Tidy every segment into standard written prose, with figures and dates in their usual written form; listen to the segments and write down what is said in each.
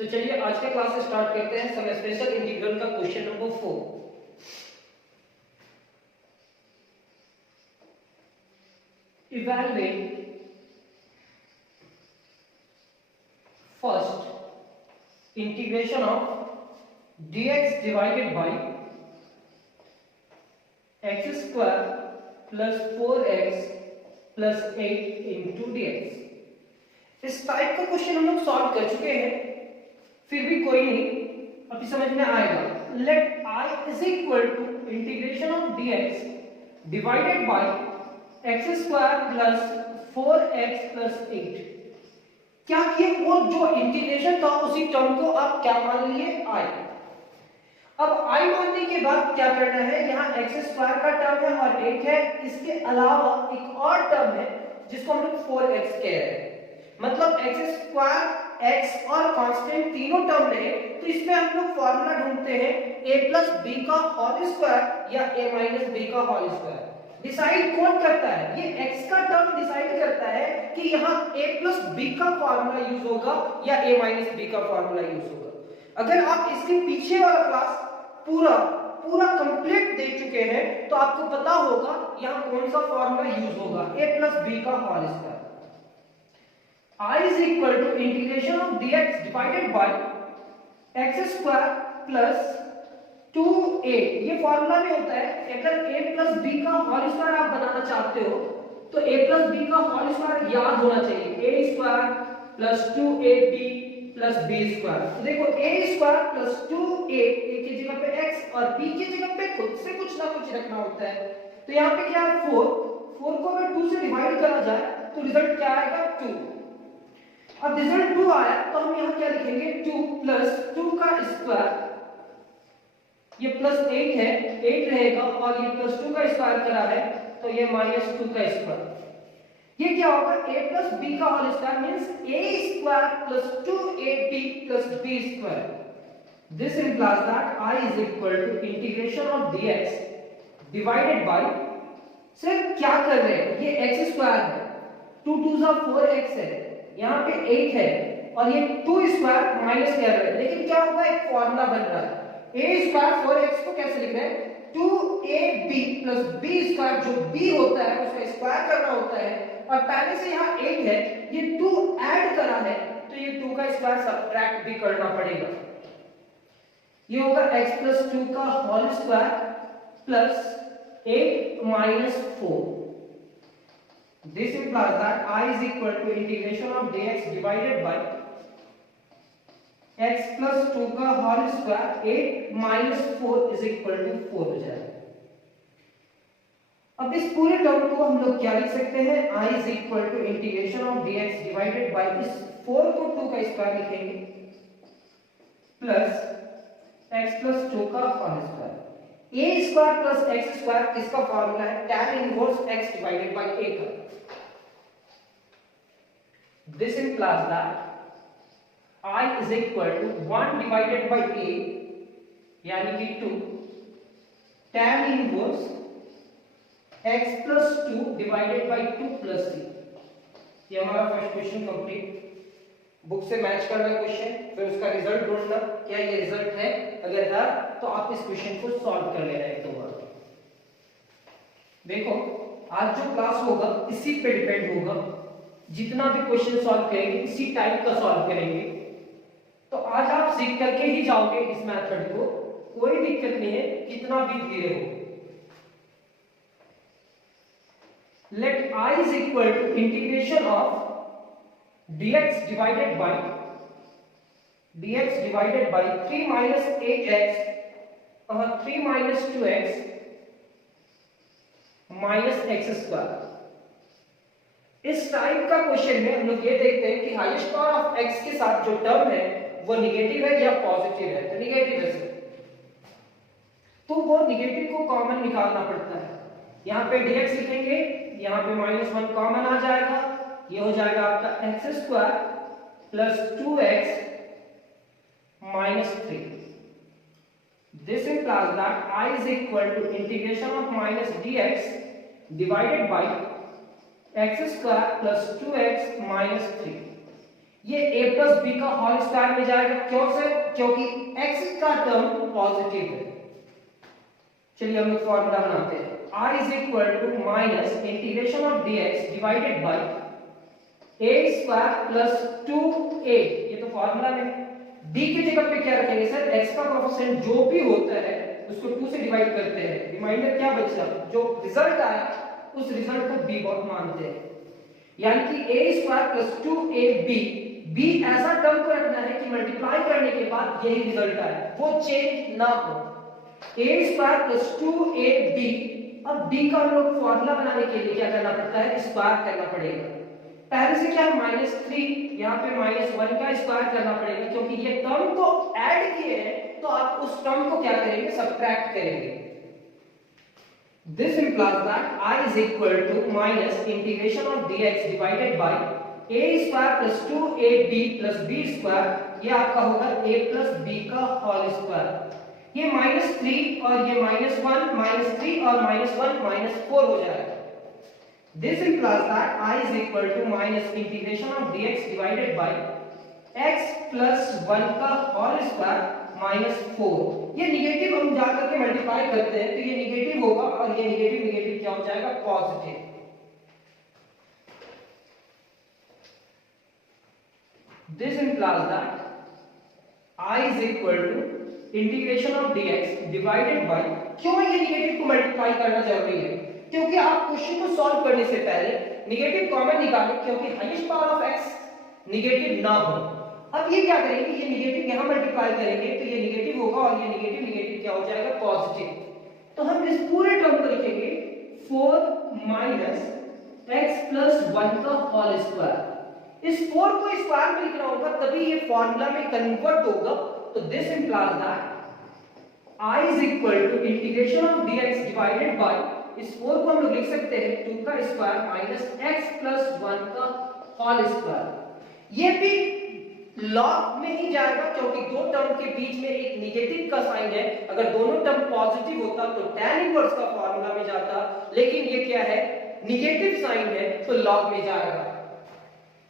तो चलिए आज का क्लास स्टार्ट करते हैं। सम स्पेशल इंटीग्रल का question number 4। Evaluate first integration of dx divided by x square plus 4x plus 8 into dx। इस टाइप का क्वेश्चन हम लोग सॉल्व कर चुके हैं, फिर भी कोई नहीं, अभी समझ में आएगा। Let I is equal to integration of dx divided by x square plus 4x plus 8। क्या किए, वो जो इंटीग्रेशन था उसी टर्म को आप क्या मान लिए, I। अब I मानने के बाद क्या करना है, यहाँ x स्क्वायर का टर्म है और 8 है, इसके अलावा एक और टर्म है जिसको हम लोग 4x कह रहे हैं। मतलब x स्क्वायर, x और कांस्टेंट तीनों टर्म रहे, तो इसमें हम लोग फॉर्मूला ढूंढते हैं a प्लस बी का होल स्क्वायर या a माइनस बी का होल स्क्वायर। डिसाइड कौन करता है, ये x का टर्म डिसाइड करता है कि यहाँ a प्लस बी का फॉर्मूला यूज होगा या a माइनस बी का फॉर्मूला यूज होगा। अगर आप इसके पीछे वाला क्लास पूरा कंप्लीट देख चुके हैं तो आपको पता होगा यहाँ कौन सा फॉर्मूला यूज होगा, a प्लस बी का whole square. I is equal to integration of dx divided by x square plus 2a। ये फॉर्मूला में होता है, अगर a plus b का होल स्क्वायर आप बनाना चाहते हो तो a plus b का होल स्क्वायर याद होना चाहिए, a square plus 2ab plus b square. तो देखो a square plus 2a, a की जगह पे x और b की जगह पे खुद से कुछ ना कुछ रखना होता है। तो यहाँ पे क्या है 4 को अगर 2 से डिवाइड करा जाए तो रिजल्ट क्या आएगा 2। अब रिजल्ट 2 आया तो हम यहाँ क्या लिखेंगे 2 प्लस 2 का स्क्वायर, ये प्लस 8 है, 8 रहेगा और ये प्लस 2 का स्क्वायर करा है तो ये माइनस 2 का स्क्वायर। ये क्या होगा, a प्लस b का whole square means a square plus 2ab plus b square. This implies that I is equal to integration of dx divided by, सिर्फ क्या कर रहे हैं, ये x स्क्वायर है, 2 2 4x है, यहाँ पे 8 है और ये 2 स्क्वायर माइनस कर रहे हैं, लेकिन क्या होगा एक फॉर्मूला बन रहा है, a स्क्वायर 4x को कैसे लिख रहे हैं 2ab प्लस b स्क्वायर, जो b होता है उसका स्क्वायर करना होता है और पहले से यहाँ 8 है, ये 2 ऐड करा है तो ये 2 का स्क्वायर सब्ट्रैक्ट भी करना पड़ेगा। ये होगा x प्लस 2 का whole square plus 8 minus 4। This implies that I is equal to integration of dx divided by x plus 2 का whole square 8 minus 4 is equal to 4 हो जाएगा। अब इस पूरे टर्म को हम लोग क्या लिख सकते हैं, I is equal to integration of dx divided by, इस 4 को 2 का स्क्वायर लिखेंगे प्लस x plus 2 का whole square. a square plus x square किसका फॉर्मूला है, tan inverse x divided by a का। This implies that I is equal to 1 divided by a यानी कि 2 tan inverse x plus 2 divided by 2 plus c। ये हमारा first question complete. Book से match करना question, फिर उसका रिजल्ट ढूंढना, क्या ये रिजल्ट है, अगर है तो आप इस क्वेश्चन को सॉल्व कर लेना एक दो बार। देखो आज जो क्लास होगा इसी पे डिपेंड होगा, जितना भी क्वेश्चन सॉल्व करेंगे इसी टाइप का सॉल्व करेंगे। तो आज आप सीख करके ही जाओगे इस मेथड को, कोई दिक्कत नहीं है कितना भी धीरे हो। Let I is equal to integration of dx divided by 3 minus 8x और 3 minus 2x minus x square. इस टाइप का क्वेश्चन में हम लोग ये देखते हैं कि हाईएस्ट पावर ऑफ x के साथ जो टर्म है वो निगेटिव है या पॉजिटिव है। तो निगेटिव है तो वो निगेटिव को कॉमन निकालना पड़ता है। यहाँ पे dx लिखेंगे, यहाँ पे -1 कॉमन आ जाएगा, ये हो जाएगा आपका x square plus 2x minus 3। This implies that I is equal to integration of minus dx divided by x square plus 2x minus 3। ये a प्लस बी का होल स्क्वायर में जाएगा। क्यों सर? क्योंकि x का टर्म पॉजिटिव है। चलिए हम लोग फॉर्मूला बनाते हैं। I is equal to minus integration of dx divided by a square plus 2a, ये तो फॉर्मूला में। d की जगह पे क्या रखेंगे सर? x का कोएफिशिएंट जो भी होता है उसको 2 से डिवाइड करते हैं। रिमाइंडर क्या बचा? जो रिजल्ट आया उस रिजल्ट को b मानते हैं। यानी कि a square plus 2ab, b ऐसा टर्म को रखना है कि मल्टीप्लाई करने के बाद यही रिजल्ट आए, वो चेंज ना हो। a स्क्वायर प्लस 2ab, अब b का हम लोग फॉर्मूला बनाने के लिए क्या करना पड़ता है? स्क्वायर करना पड़ेगा। पहले से क्या है? -3, यहाँ पे -1 का स्क्वायर करना पड़ेगा, क्योंकि ये टर्म को ऐड किए हैं तो आप उस टर्म को क्या करेंगे? सब्ट्रैक्ट करेंगे। This implies that I is equal to minus integration of dx divided by a square plus 2ab plus b square, ये आपका होगा a plus b का होल स्क्वायर। ये -3 और ये -1, -3 और -1 -4 हो जाएगा। This implies that I is equal to minus integration of dx divided by x plus 1 का होल स्क्वायर -4। ये निगेटिव हम जाकर के मल्टीप्लाई करते हैं तो ये निगेटिव होगा और ये निगेटिव निगेटिव क्या हो जाएगा? Positive. This implies that I is equal to integration of dx divided by, क्यों ये निगेटिव को मल्टीप्लाई करना जरूरी है? क्योंकि आप क्वेश्चन को सॉल्व करने से पहले निगेटिव कॉमन निकालें, क्योंकि highest power of x negative ना हो। अब ये क्या करेंगे? ये निगेटिव यहां मल्टीप्लाई करेंगे तो ये निगेटिव होगा और ये निगेटिव निगेटिव क्या हो जाएगा? पॉजिटिव। तो हम इस पूरे टर्म को लिखेंगे 4 माइनस x प्लस 1 का होल स्क्वायर। इस 4 को स्क्वायर में लिखना होगा तभी ये फॉर्मूला में कन्वर्ट होगा। तो this implies that I is equal to integration of dx divided by, इस 4 को हम लोग लिख सकते हैं 2 का स्क्वायर माइनस x प्लस 1 का होल स्क्वायर। ये भी लॉग में ही जाएगा, क्योंकि दो टर्म के बीच में एक निगेटिव का साइन है। अगर दोनों टर्म पॉजिटिव होता तो tan इनवर्स का फॉर्मूला में जाता, लेकिन ये क्या है? निगेटिव साइन है तो लॉग में जाएगा।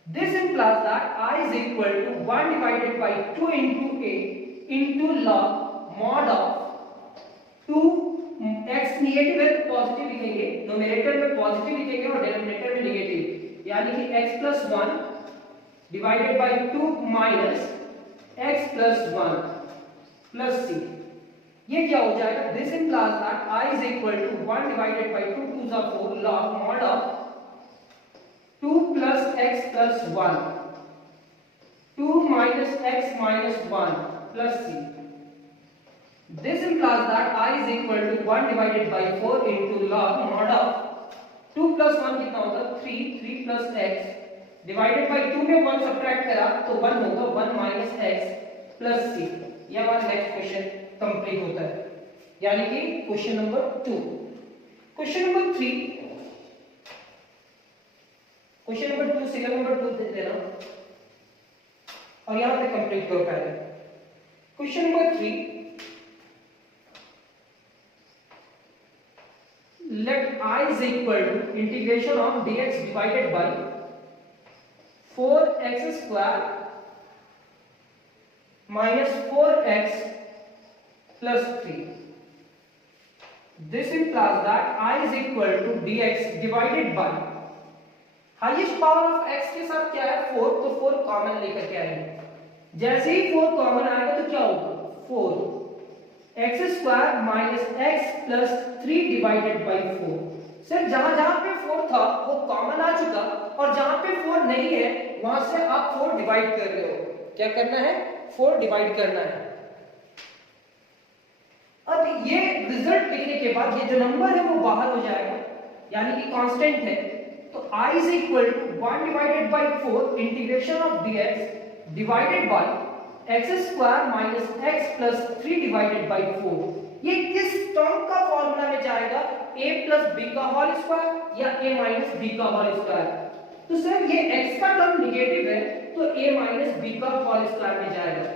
This implies that I is equal to 1 divided by 2 into a into log mod of 2, x negative है तो पॉजिटिव लिखेंगे, न्यूमरेटर में पॉजिटिव लिखेंगे और डिनोमिनेटर में निगेटिव, यानी कि x plus 1 divided by 2 minus x plus 1 plus c। ये क्या हो जाएगा? This implies that I is equal to 1 divided by 2 to the 4 log mod of 2 plus x plus 1, 2 minus x minus 1 plus c। This implies that I is equal to 1 divided by 4 into log mod of 2 plus 1 कितना होगा? 3, 3 plus x divided by 2 में 1 subtract करा तो 1 होगा 1 minus x plus c। यह हमारा next question complete होता है, यानी कि question number 2। Question number 3, question number 2 serial number 2 दे देना और यहां पे कंप्लीट करो पहले। Question number 3, let I is equal to integration of dx divided by 4x square minus 4x plus 3। This implies that I is equal to dx divided by, highest power of x के साथ क्या है? 4, तो 4 common लेकर के आएंगे। जैसे ही 4 common आएगा तो क्या होगा? 4x square minus x plus 3 divided by 4। Sir जहां जहां पे 4 था वो कॉमन आ चुका और जहां पे 4 नहीं है वहां से आप 4 डिवाइड कर रहे हो। क्या करना है? 4 डिवाइड करना है। अब ये रिजल्ट लिखने के बाद ये जो नंबर है वो बाहर हो जाएगा, यानी कि कांस्टेंट है। तो I is equal to 1 divided by 4 integration of dx divided by x square minus x plus 3 divided by 4। ये किस टर्म का फॉर्मूला में जाएगा? a plus b का होल स्क्वायर या a minus b का होल स्क्वायर? तो सर ये x का टर्म निगेटिव है तो a minus b का होल स्क्वायर में जाएगा।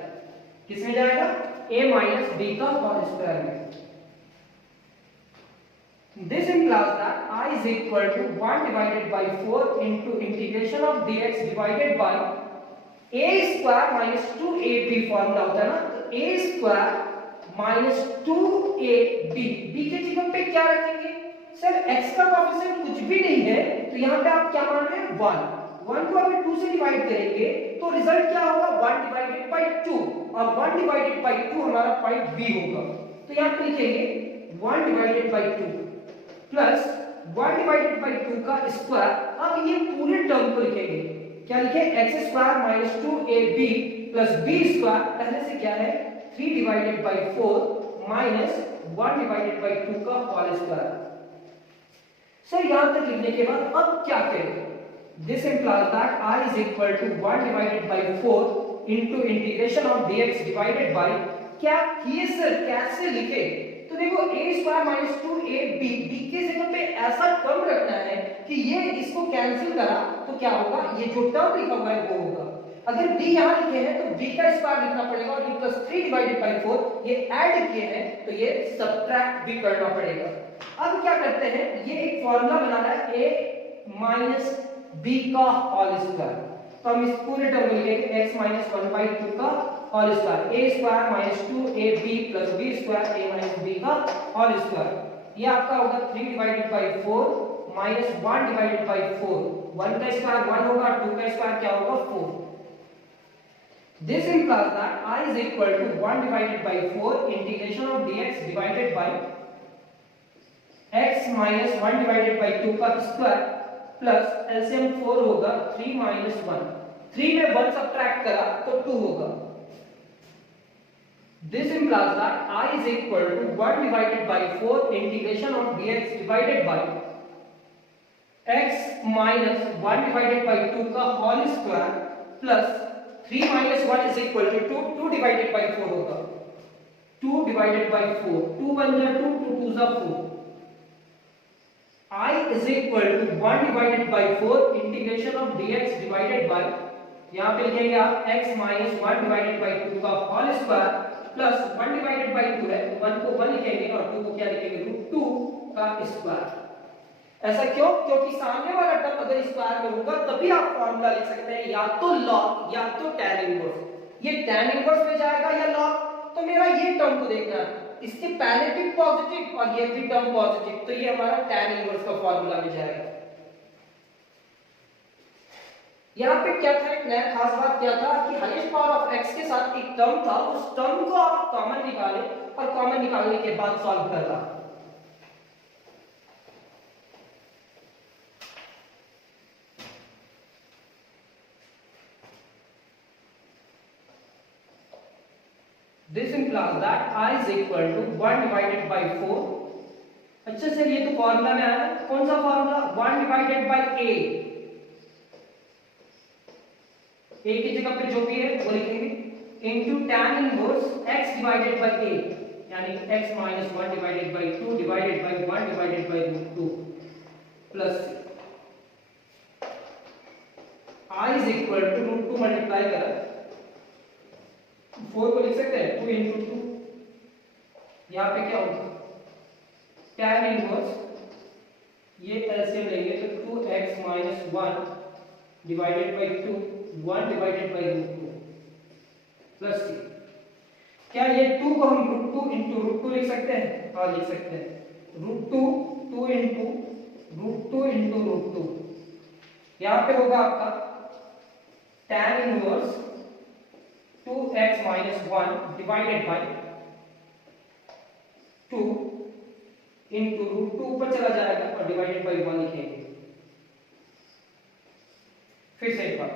किस में जाएगा? a minus b का होल स्क्वायर में। This implies that I is equal to 1 divided by 4 into integration of dx divided by A square minus 2ab formula होता है ना, तो ए स्क्वायर माइनस 2ab, बी के जगह पे क्या रखेंगे सर, x का कोएफिशिएंट कुछ भी नहीं है, तो यहाँ पे आप क्या मान रहे हैं 1 को अगर 2 से डिवाइड करेंगे तो रिजल्ट क्या होगा 1 डिवाइडेड बाय 2, और 1 डिवाइडेड बाय 2 हमारा पॉइंट b होगा। तो यहाँ पे लिखेंगे 1 divided by 2 plus 1 divided by 2 का स्क्वायर। अब ये पूरे टर्म को लिखेंगे, क्या लिखे x square minus 2ab plus b square, पहले से क्या है 3 divided by 4 minus 1 divided by 2 का होल स्क्वायर। सर यहां तक लिखने के बाद अब क्या करें, this implies that i is equal to 1 divided by 4 into integration of dx divided by, क्या किए सर, कैसे लिखे, तो देखो a square minus 2ab, b के जगह पे ऐसा टर्म रखना है कि ये इसको कैंसिल करा तो क्या होगा, ये जो टर्म लिखा हुआ है वो होगा। अगर b यहां लिखे हैं तो b का स्क्वायर लिखना पड़ेगा, और b प्लस 3 डिवाइडेड बाय 4 ये ऐड किए हैं तो ये सब्ट्रैक्ट भी करना पड़ेगा। अब क्या करते हैं, ये एक फॉर्मूला बनाना है a माइनस b का होल स्क्वायर, तो हम इस पूरे टर्म को लिखेंगे x माइनस 1/2 का whole square, a square minus 2ab plus b square a minus b का होल स्क्वायर, ये आपका होगा 3 divided by 4 minus 1 divided by 4, 1 का स्क्वायर 1 होगा, 2 का स्क्वायर क्या होगा 4। This implies that I is equal to 1 divided by 4 integration of dx divided by x minus 1 divided by 2 का स्क्वायर प्लस एलसीएम 4 होगा 3 minus 1, 3 में 1 सब्ट्रैक्ट करा तो 2 होगा। This implies that I is equal to 1 divided by 4 integration of dx divided by x minus 1 divided by 2 का whole square plus 3 minus 1 is equal to 2, 2 divided by 4 होगा, 2 divided by 4, 2 1 जा 2, 2 2 जा 4, I is equal to 1 divided by 4 integration of dx divided by, यहाँ पे लिखेंगे आप x minus 1 divided by 2 का whole square plus 1 divided by 2 है, 1 को 1 लिखेंगे और 2 को क्या लिखेंगे √2 का स्क्वायर। ऐसा क्यों, क्योंकि सामने वाला टर्म अगर स्क्वायर में होगा तभी आप फॉर्मूला लिख सकते हैं, या तो लॉग या तो tan इनवर्स। ये tan इनवर्स में जाएगा या लॉग, तो मेरा ये टर्म को देखना है, इसके पहले भी पॉजिटिव और ये भी टर्म पॉजिटिव, तो ये हमारा tan इनवर्स का फॉर्मूला में जाएगा। यहाँ पे क्या था, एक नया खास बात क्या था कि हाईएस्ट पावर ऑफ x के साथ एक टर्म था, उस टर्म को आप कॉमन निकाले और कॉमन निकालने के बाद सॉल्व करना। This implies that I is equal to 1 divided by 4। अच्छा सर ये तो फॉर्मूला में आया, कौन सा formula, 1 divided by a, a की जगह पे जो भी है वो लिखेंगे into tan inverse x divided by a, यानी x minus 1 divided by 2 divided bye 1 divided by √2 plus I is equal to √2 multiply करा 4 को लिख सकते हैं 2 into 2, यहाँ पे क्या होगा tan इनवर्स, ये एलसीएम लेंगे तो 2x minus 1 divided by 2, 1 divided by √2 plus c, क्या ये 2 को हम √2 into √2 लिख सकते हैं, हाँ लिख सकते हैं, √2 2 into √2 into √2, यहाँ पे होगा आपका tan inverse 2x minus 1 divided by 2 into √2 ऊपर चला जाएगा और डिवाइडेड बाय 1 लिखेंगे। फिर से एक बार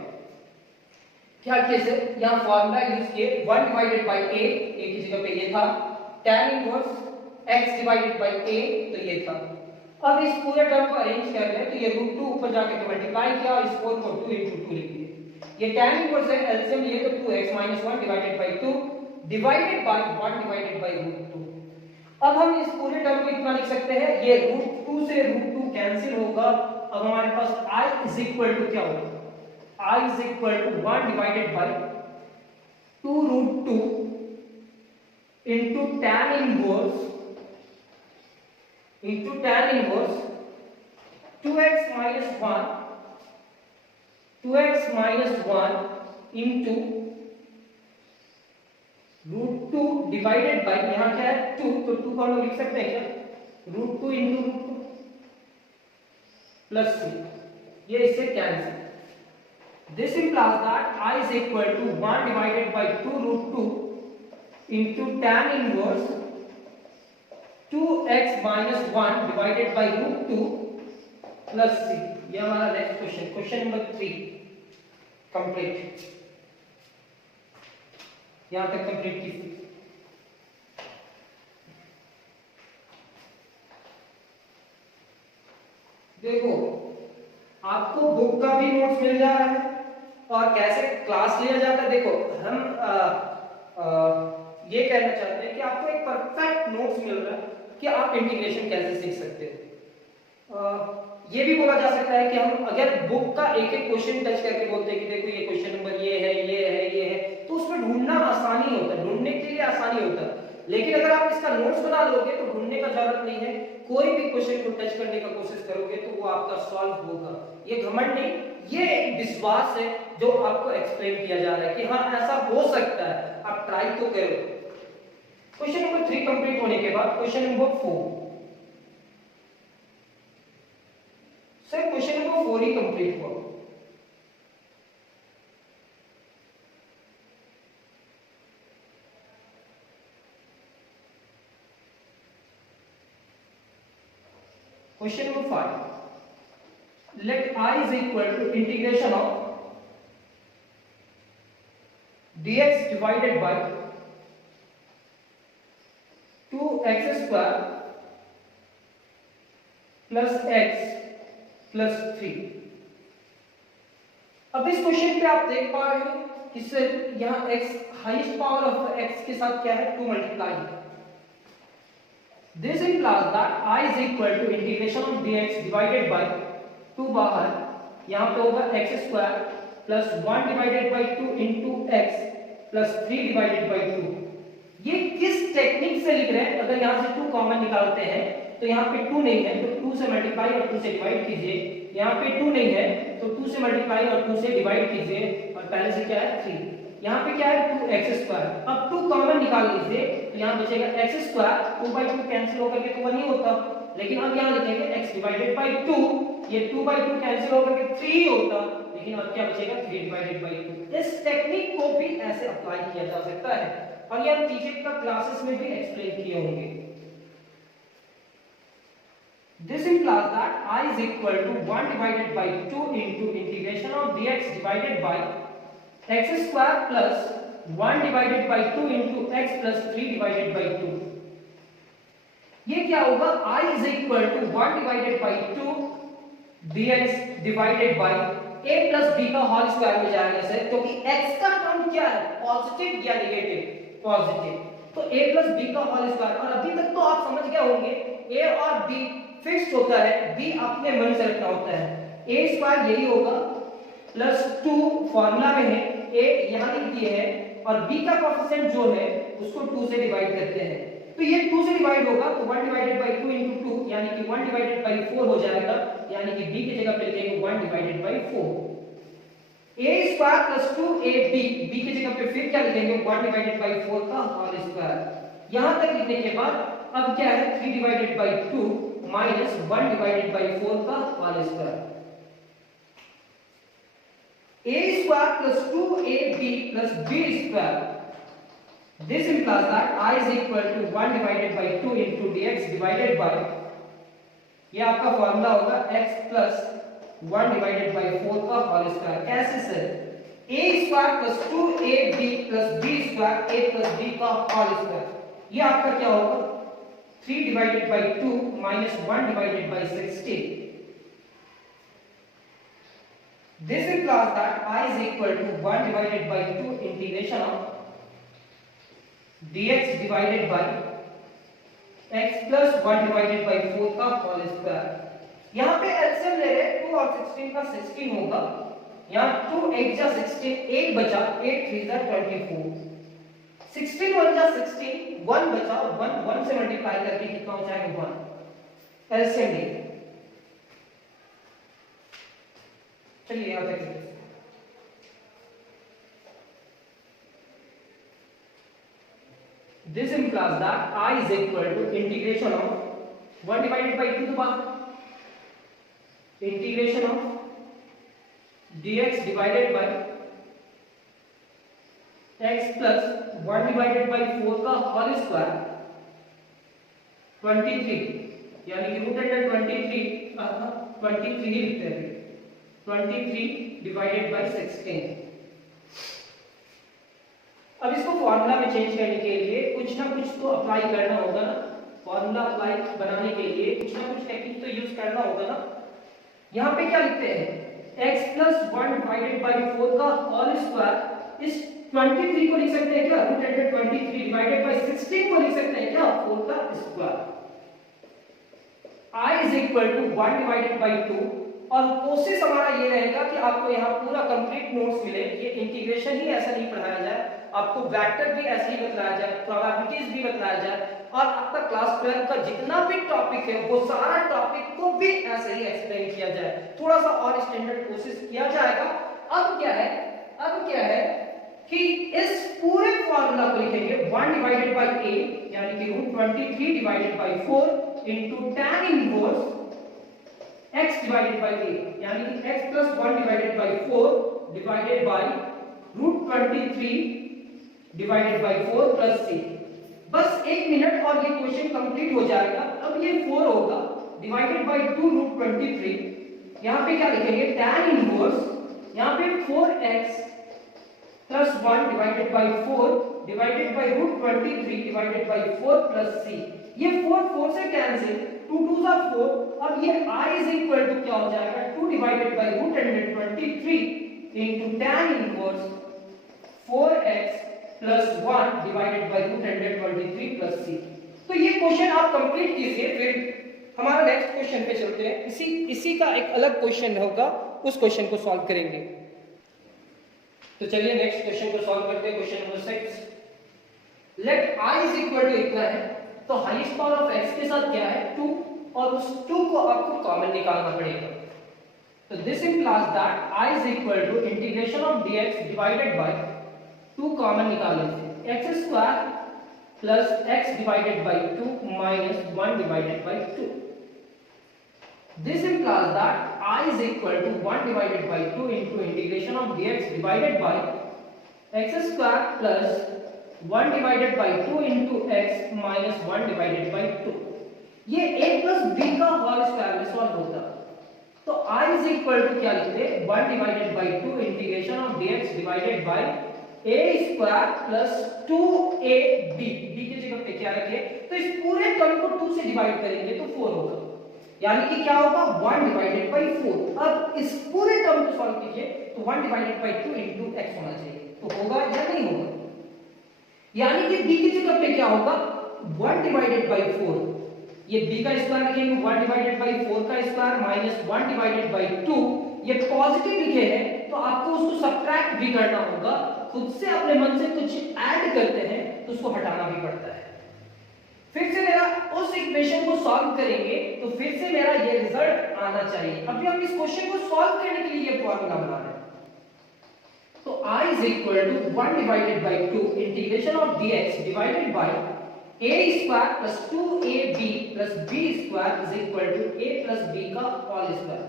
क्या किए से, यहाँ फॉर्मूला यूज किए 1 डिवाइडेड बाय a, a की जगह पे ये था, tan inverse x divided by a, तो ये था। अब इस पूरे टर्म को अरेंज कर रहे हैं तो ये √2 ऊपर जाके मल्टीप्लाई किया और इस 4 को 2 into 2 लिख दिया। ये tan इनवर्स है, एलसीएम लिए तो 2x minus 1 divided by 2 divided bye 1 divided by √2। अब हम इस पूरे टर्म को इतना लिख सकते हैं, ये √2 से √2 कैंसिल होगा, अब हमारे पास i इज इक्वल टू क्या होगा, i is equal to 1 divided by 2 √2 into tan inverse 2x minus 1 2x minus 1 into √2 divided by, यहाँ क्या है 2, तो 2 को हम लोग लिख सकते हैं क्या, √2 इंटू √2 प्लस 3, ये इससे cancel. This implies that I is equal to 1 divided by 2 √2 into tan inverse 2x minus 1 divided by √2 plus 3। ये हमारा next question, question number 3 complete, यहां तक कंप्लीट की। देखो आपको बुक का भी नोट्स मिल जा रहा है और कैसे क्लास लिया जाता है। देखो हम ये कहना चाहते हैं कि आपको एक परफेक्ट नोट्स मिल रहा है कि आप इंटीग्रेशन कैसे सीख सकते हो। ये भी बोला जा सकता है कि हम अगर बुक का एक एक क्वेश्चन टच करके बोलते हैं कि देखो ये क्वेश्चन नंबर ये है, ये है, ये है, तो उसमें ढूंढना आसानी होता है, ढूंढने के लिए आसानी होता है। लेकिन अगर आप इसका नोट्स बना लोगे तो ढूंढने का जरूरत नहीं है, कोई भी क्वेश्चन को टच करने का कोशिश करोगे तो वो आपका सॉल्व होगा। ये घमंड नहीं, ये एक विश्वास है जो आपको एक्सप्लेन किया जा रहा है कि हाँ ऐसा हो सकता है, आप ट्राई तो करो। क्वेश्चन नंबर 3 कंप्लीट होने के बाद question number 4, sir question number 4 ही कंप्लीट हुआ। Question number 5, let I is equal to integration of dx divided by 2x square plus x plus 3। अब इस क्वेश्चन पे आप देख पा रहे हैं कि सर यहाँ x highest power of x के साथ क्या है, 2 मल्टीप्लाई है। This implies that I is equal to integration of dx divided by 2 बाहर, यहाँ पे होगा x square plus 1 divided by 2 into x plus 3 divided by 2। ये किस टेक्निक से लिख रहे हैं, अगर यहाँ से 2 कॉमन निकालते हैं तो यहाँ पे 2 नहीं है तो 2 से मल्टीप्लाई और 2 से डिवाइड कीजिए, यहाँ पे 2 नहीं है तो 2 से मल्टीप्लाई और 2 से डिवाइड कीजिए, और पहले से क्या है 3, यहाँ पे क्या है 2x स्क्वायर। अब 2 कॉमन निकाल लीजिए तो यहाँ बचेगा x स्क्वायर, 2/2 कैंसिल होकर के तो 1 ही होता, लेकिन अब यहाँ लिखेंगे x डिवाइडेड बाई 2, ये 2/2 कैंसिल होकर के 3 होता, लेकिन अब क्या बचेगा 3 डिवाइडेड बाई 2। इस टेक्निक को भी ऐसे अप्लाई किया जा सकता है और ये हम पीछे का क्लासेस में भी एक्सप्लेन किए होंगे। This implies that I is equal to 1 divided by 2 into integration of dx divided by x square plus 1 divided by 2 into x plus 3 divided by 2। ये क्या होगा, I is equal to 1 divided by 2 dx divided by a plus b का whole square में जाएगा sir, क्योंकि x का term क्या है, पॉजिटिव या नेगेटिव, पॉजिटिव, तो a plus b का होल स्क्वायर। और अभी तक तो आप समझ गए होंगे a और b फिक्स्ड होता है, b अपने मन से रखना होता है। a स्क्वायर यही होगा प्लस 2 फॉर्मूला में है, a यहां लिख दिए है, और b का कोएफिशिएंट जो है उसको 2 से डिवाइड करते हैं, तो ये 2 से डिवाइड होगा तो 1 डिवाइडेड बाई 2 into 2 यानी कि 1 डिवाइडेड बाई 4 हो जाएगा, यानी कि b की जगह पे लिखेंगे 1 divided by 4। a square plus 2ab, b की जगह पे फिर क्या लिखेंगे 1 डिवाइडेड बाई 4 का होल स्क्वायर। यहां तक लिखने के बाद अब क्या है 3 divided by 2 minus 1 divided by 4 का whole square. a square plus 2ab plus b square, this implies that I is equal to 1 divided by 2 into dx divided by, ये आपका फॉर्मूला होगा x plus 1 divided by 4 का whole square. कैसे sir, a square plus 2ab plus b square a plus b का whole square, ये आपका क्या होगा 3 divided by 2 minus 1 divided by 16। This implies that I is equal to 1 divided by 2 integration of dx divided by x plus 1 divided by 4 का whole square. यहाँ पे LCM ले रहे 2 और 16 का 16 होगा, यहाँ 2 8 जा 16, 8 बचा, 8 3 जा 24, 16 1 जा 16, 1 बचा, 1 से मल्टीप्लाई करके कितना हो जाएगा 1, एलसीएम ले। चलिए यहाँ तक This implies that I is equal to integration of 1 divided by 2 to power integration of dx divided by x plus 1 divided by 4 का होल स्क्वायर 23, यानी कि रूट अंडर 23 ही लिखते हैं 23 डिवाइडेड बाय 16। अब इसको फॉर्मूला में चेंज करने के लिए कुछ ना कुछ तो अप्लाई करना होगा ना, फॉर्मूला अप्लाई बनाने के लिए कुछ ना कुछ टेक्निक तो यूज करना होगा ना। यहाँ पे क्या लिखते हैं x plus 1 divided by 4 का होल स्क्वायर, इस 23 को लिख सकते हैं क्या रूट अंडर 23 डिवाइडेड बाय 16 को लिख सकते हैं क्या 4 का square. I is equal to 1 divided by 2 और कोशिश हमारा ये रहेगा कि आपको यहाँ पूरा कंप्लीट नोट्स मिले, ये इंटीग्रेशन ही ऐसा नहीं पढ़ाया जाए, आपको वेक्टर भी ऐसे ही बतलाया जाए, प्रोबेबिलिटीज भी बतलाया जाए और आपका क्लास 12 का जितना भी टॉपिक है वो सारा टॉपिक को भी ऐसे ही एक्सप्लेन किया जाए, थोड़ा सा और स्टैंडर्ड कोशिश किया जाएगा। अब क्या है कि इस पूरे फॉर्मूला को लिखेंगे 1 डिवाइडेड बाय a यानी कि root 23 divided by 4 into tan inverse x divided by a यानी कि x plus 1 divided by 4 divided by root 23 divided by 4 plus c। बस 1 मिनट और ये क्वेश्चन कंप्लीट हो जाएगा। अब ये 4 होगा डिवाइडेड बाय 2 रूट 23, यहाँ पे क्या लिखेंगे tan इनवर्स, यहाँ पे 4x plus 1 divided by 4 divided by root 23 divided by 4 plus c। ये 4 से कैंसिल, 2 2 जा 4। अब ये I इज इक्वल टू क्या हो जाएगा 2 divided by root under 23 into tan inverse 4x plus 1 divided by root under 23 plus c। तो ये क्वेश्चन आप कंप्लीट कीजिए, फिर हमारा नेक्स्ट क्वेश्चन पे चलते हैं। इसी का एक अलग क्वेश्चन होगा, उस क्वेश्चन को सॉल्व करेंगे। तो चलिए नेक्स्ट क्वेश्चन को सॉल्व करते हैं। Question number 6, let I is equal to इतना है, तो हाईएस्ट पावर ऑफ x के साथ क्या है 2 और उस 2 को आपको कॉमन निकालना पड़ेगा। तो this implies that I is equal to integration of dx divided by 2 common निकाल लेते हैं x square plus x divided by 2 minus 1 divided by 2। This implies that I is equal to 1 divided by 2 into integration of dx divided by x square plus 1 divided by 2 into x minus 1 divided by 2। ये a plus b का whole square में solve होता, तो I is equal to क्या लिखते हैं 1 divided by 2 integration of dx divided by a square plus 2ab, b की जगह पे क्या रखे, तो इस पूरे टर्म को 2 से डिवाइड करेंगे तो 4 होगा, यानी कि क्या होगा 1 डिवाइडेड बाय 4। अब इस पूरे टर्म को सॉल्व कीजिए तो 1 डिवाइडेड बाय 2 इनटू x होना चाहिए, तो होगा या नहीं होगा, यानी कि b की जगह पे क्या होगा 1 डिवाइडेड बाय 4, ये b का स्क्वायर लिखेंगे 1 डिवाइडेड बाय 4 का स्क्वायर माइनस 1 डिवाइडेड बाय 2, ये पॉजिटिव लिखे हैं तो आपको उसको सब्ट्रैक्ट भी करना होगा, खुद से अपने मन से कुछ ऐड करते हैं तो उसको हटाना भी पड़ता है। फिर से मेरा उस इक्वेशन को सॉल्व करेंगे तो फिर से मेरा ये रिजल्ट आना चाहिए। अभी हम इस क्वेश्चन को सॉल्व करने के लिए ये फॉर्मूला बना रहे हैं। तो I is equal to 1 divided by 2 integration of dx divided by a square plus 2ab plus b square is equal to a plus b का होल स्क्वायर।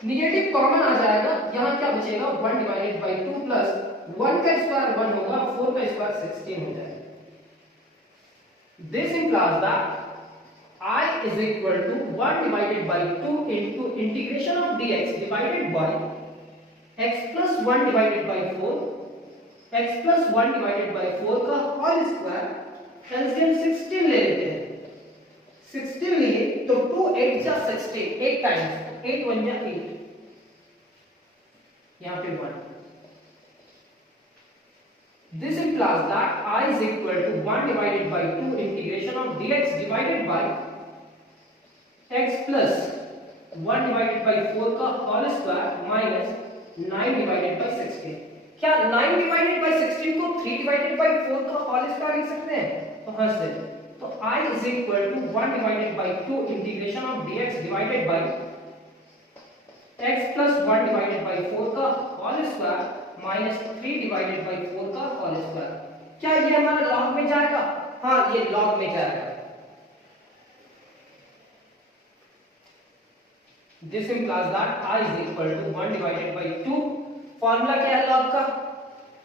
नेगेटिव कॉमन आ जाएगा, यहाँ क्या बचेगा 1 डिवाइडेड बाय 2 प्लस 1 का square 1 होगा, 4 का square 16 हो जाएगा। This implies that I is equal to 1 divided by 2 into integration of dx divided by x plus 1 divided by 4, x plus 1 divided by 4 का होल स्क्वायर, एलसीएम 16 ले लेते हैं, 16 लिए तो 2 8 जा 16, 8 टाइम्स 8 1 जा 8, यहाँ पे 1। This implies that I is equal to 1 divided by 2 integration of dx divided by x plus 1 divided by 4 का whole square minus 9 divided by 16। क्या 9 डिवाइडेड बाय 16 को 3 डिवाइडेड बाय 4 का होल स्क्वायर लिख सकते हैं? तो हाँ सर, तो I is equal to 1 divided by 2 integration of dx divided by x plus 1 divided by 4 का whole square minus 3 divided by 4 का होल स्क्वायर। क्या ये ये हमारा लॉग में जाएगा, हाँ ये लॉग में जाएगा। This implies that I is equal to 1 divided by 2। Formula क्या है लॉग का?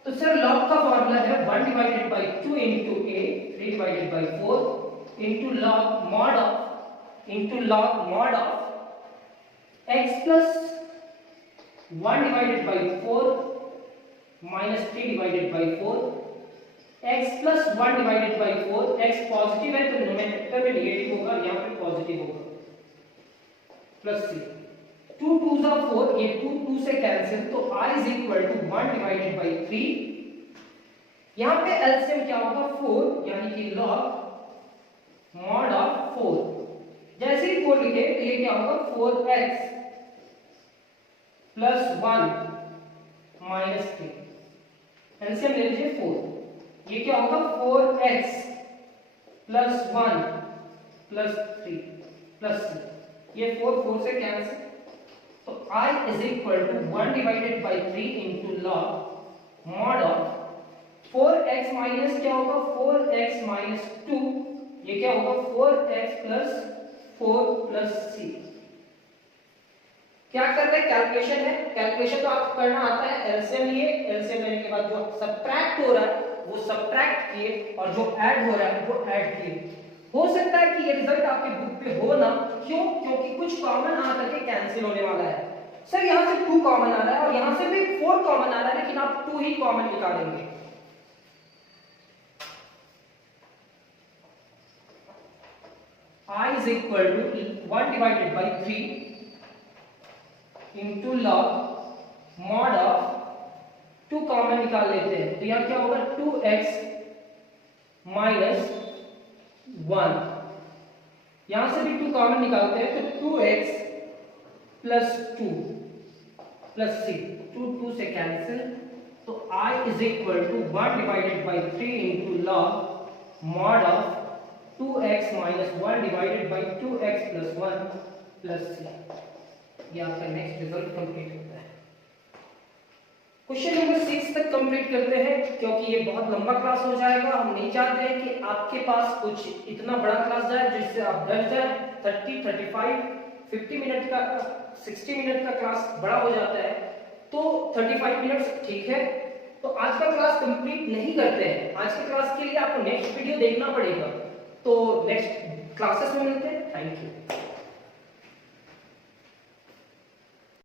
तो सर लॉग का फॉर्मूला है 1 divided by 2 into a 3 divided by 4 into log mod of x plus 1 divided by 4 minus 3 divided by 4 x plus 1 divided by 4। x positive है तो numerator में negative होगा, यहाँ पे पॉजिटिव होगा, प्लस 3 2 2 जा 4, ये 2 2 से कैंसिल, तो i is equal to 1 divided by 3। यहाँ पे एलसीएम क्या होगा 4, यानी कि log mod of 4। जैसे ही 4 लिखे तो ये क्या होगा 4x plus 1 minus 3। एलसीएम ले लीजिए 4, ये क्या होगा 4x plus 1 plus 3 plus 3, ये 4 4 से कैंसिल, तो I is equal to 1 divided by 3 into log mod of 4x minus क्या होगा 4x minus 2, ये क्या होगा 4x plus 4 plus c। क्या कर रहे हैं? कैलकुलेशन है, कैलकुलेशन तो आपको करना आता है। एलसीएम लिए, एलसीएम लेने के बाद जो सब्ट्रैक्ट हो रहा है वो सब्ट्रैक्ट किए और जो ऐड हो रहा है वो ऐड किए। हो सकता है कि ये रिजल्ट आपके बुक पे हो ना, क्यों? क्योंकि कुछ कॉमन आ करके कैंसिल होने वाला है। सर यहाँ से 2 कॉमन आ रहा है और यहाँ से भी 4 कॉमन आ रहा है, लेकिन आप 2 ही कॉमन निकालेंगे। I is equal to 1 divided by 3 into log mod of 2 common निकाल लेते हैं, तो यहाँ क्या होगा 2x minus 1। यहां से भी 2 कॉमन निकालते हैं तो 2x plus 2 plus c, 2 2 से कैंसिल, तो I is equal to 1 divided by 3 into log mod of 2x minus 1 divided by 2x plus 1 plus c। ये आपका नेक्स्ट रिजल्ट कंप्लीट होता है। क्वेश्चन नंबर 6 तक कंप्लीट करते हैं, क्योंकि ये बहुत लंबा क्लास हो जाएगा। हम नहीं चाहते हैं कि आपके पास कुछ इतना बड़ा क्लास जाए जिससे आप डर जाए। 30 35 50 मिनट का 60 मिनट का क्लास बड़ा हो जाता है, तो 35 मिनट ठीक है। तो आज का क्लास कंप्लीट नहीं करते हैं। आज के क्लास के लिए आपको नेक्स्ट वीडियो देखना पड़ेगा। तो नेक्स्ट क्लासेस में मिलते हैं। Thank you.